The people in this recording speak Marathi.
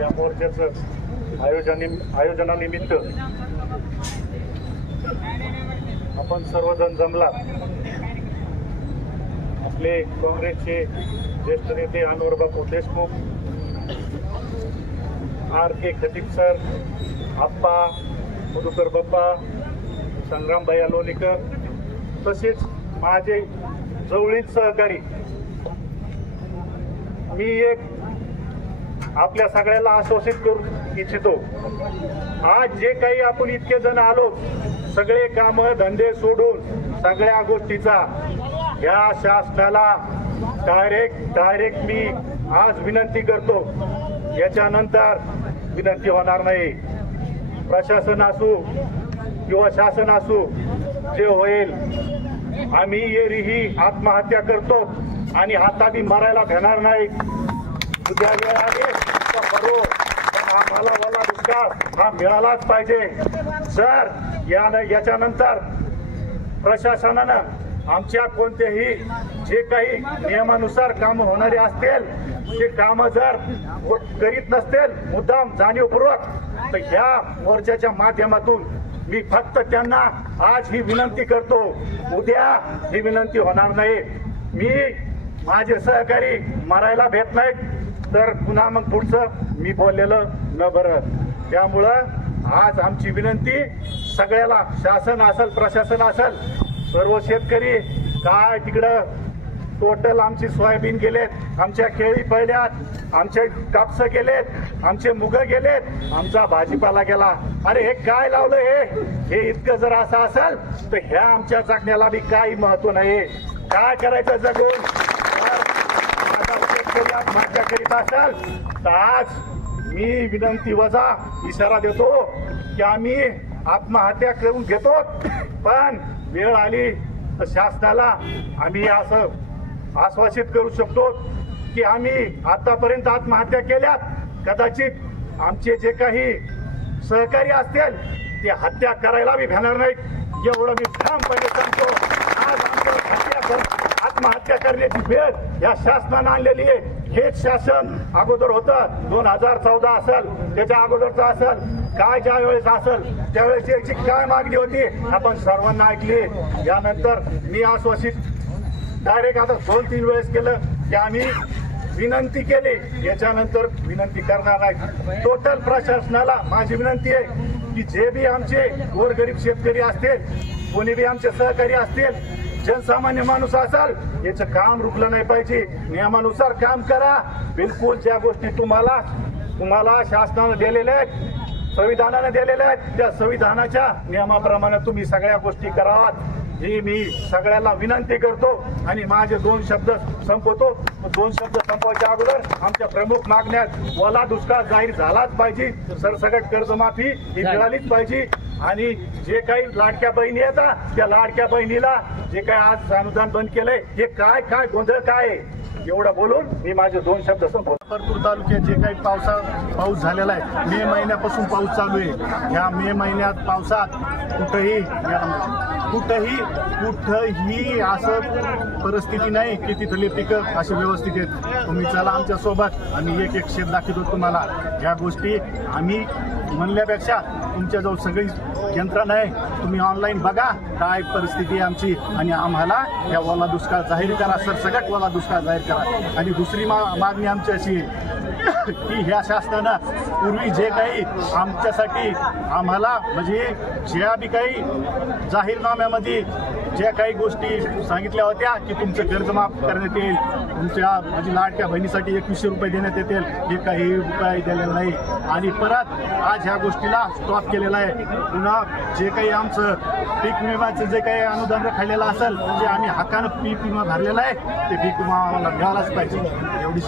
या मोर्चाचं आयोजनानिमित्त आपण सर्वजण जमला। आपले काँग्रेसचे ज्येष्ठ नेते अनवर बापू देशमुख, RK खतीब सर, आप्पा, मधुकर बाप्पा, संग्रामभाई लोणीकर, तसेच माझे जवळील सहकारी। मी एक आपल्या सगळ्याला आश्वासित करू इच्छितो, आज जे काही आपण इतके जण आलो, सगळे काम धंदे सोडून सगळ्या गोष्टीचा या शासनाला डायरेक्ट मी आज विनंती करतो। याच्यानंतर विनंती होणार नाही। प्रशासन असू किंवा शासन असू, जे होईल आम्ही येरीही आत्महत्या करतो आणि आता मी मरायला घेणार नाही। उद्या वेळ आली तर मरू, पण आम्हाला वाला दुष्काळ हा मिळालाच पाहिजे। सर, याच्यानंतर प्रशासनानं आमच्या कोणतेही जे काही नियमानुसार काम होणारे असतील, ते काम जर करीत नसतील मुद्दाम जाणीवपूर्वक, तर ह्या मोर्चाच्या माध्यमातून मी फक्त त्यांना आज ही विनंती करतो, उद्या ही विनंती होणार नाही। मी माझे सहकारी मरायला भेट नाहीत तर पुन्हा मग पुढचं मी बोललेलं न बरं। त्यामुळं आज आमची विनंती सगळ्याला, शासन असेल प्रशासन असेल, सर्व शेतकरी काय तिकडं टोटल आमची सोयाबीन गेलेत, आमच्या केळी पडल्यात, आमचे कापस गेलेत, आमचे मुग गेलेत, आमचा भाजीपाला गेला। अरे हे काय लावलं हे इतकं जर असं असेल तर ह्या आमच्या जगण्याला बी काही महत्व नाही। काय करायचं जगून? शेतकरी आत्महत्या करीत असाल तर आज मी विनंती वजा इशारा देतो की आम्ही आत्महत्या करून घेतो, पण वेळ आली तर शासनाला आम्ही असं आश्वासित करू शकतो की आम्ही आतापर्यंत आत्महत्या केल्यात, कदाचित आमचे जे काही सहकारी असतील ते हत्या करायला बी घेणार नाहीत, एवढं मी ठामपणे सांगतो। आज आत्महत्या करण्याची वेळ या शासनानं आणलेली आहे। हेच शासन अगोदर होतं, 2014 असेल, त्याच्या अगोदरचं असेल, काय ज्या वेळेस असेल त्यावेळेस याची काय मागणी होती आपण सर्वांना ऐकली। यानंतर मी आश्वासित डायरेक्ट आता 2-3 वेळेस केलं की आम्ही विनंती केली, याच्यानंतर विनंती करणार नाही। टोटल प्रशासनाला माझी विनंती आहे की जे बी आमचे गोरगरीब शेतकरी असतील, कोणी बी आमचे सहकारी असतील, जनसामान्य माणूस असाल, याचं काम रुकलं नाही पाहिजे। नियमानुसार काम करा। बिलकुल ज्या गोष्टी तुम्हाला शासनानं दिलेल्या आहेत, संविधानाने दिलेल्या आहेत, त्या संविधानाच्या नियमाप्रमाणे तुम्ही सगळ्या गोष्टी करावात ही मी सगळ्यांना विनंती करतो। आणि माझे 2 शब्द संपवतो। 2 शब्द संपवायच्या अगोदर आमच्या प्रमुख मागण्यात ओला दुष्काळ जाहीर झालाच पाहिजे, सरसकट कर्जमाफी ही मिळालीच पाहिजे, आणि जे काही लाडक्या बहिणी येतात त्या लाडक्या बहिणीला जे काही आज अनुदान बंद केलंय, हे काय गोंधळ काय आहे, एवढं बोलून मी माझे 2 शब्द संपवतो। परतूर तालुक्यात जे काही पाऊस झालेला आहे, मे महिन्यापासून पाऊस चालू आहे। या मे महिन्यात पावसात कुठंही असं परिस्थिती नाही की तिथले पिकं अशी व्यवस्थित आहेत। तुम्ही चला आमच्या सोबत, आम्ही एक शेत दाखवतो तुम्हाला। या गोष्टी आम्ही म्हणल्यापेक्षा तुमच्याजवळ सगळी यंत्रणा आहे, तुम्ही ऑनलाईन बघा काय परिस्थिती आहे आमची, आणि आम्हाला या ओला दुष्काळ जाहीर करा, सरसकट ओला दुष्काळ जाहीर करा। आणि दुसरी मागणी आमची अशी की ह्या शासनानं पूर्वी जे काही आमच्यासाठी आम्हाला म्हणजे ज्या बी काही जाहीरनाम्यामध्ये ज्या काही गोष्टी सांगितल्या होत्या की तुमचं कर्ज माफ करण्यात येईल, तुमच्या म्हणजे लाडक्या बहिणीसाठी 2100 रुपये देण्यात येतील, हे काही रुपये दिलेला नाही। आणि परत आज ह्या गोष्टीला स्टॉप केलेला आहे। पुन्हा जे काही आमचं पीक विम्याचं जे काही अनुदान राहिलेलं असेल, जे आम्ही हक्कानं पीक विमा भरलेला आहे, ते पीक विमा आम्हाला मिळालाच पाहिजे, एवढीच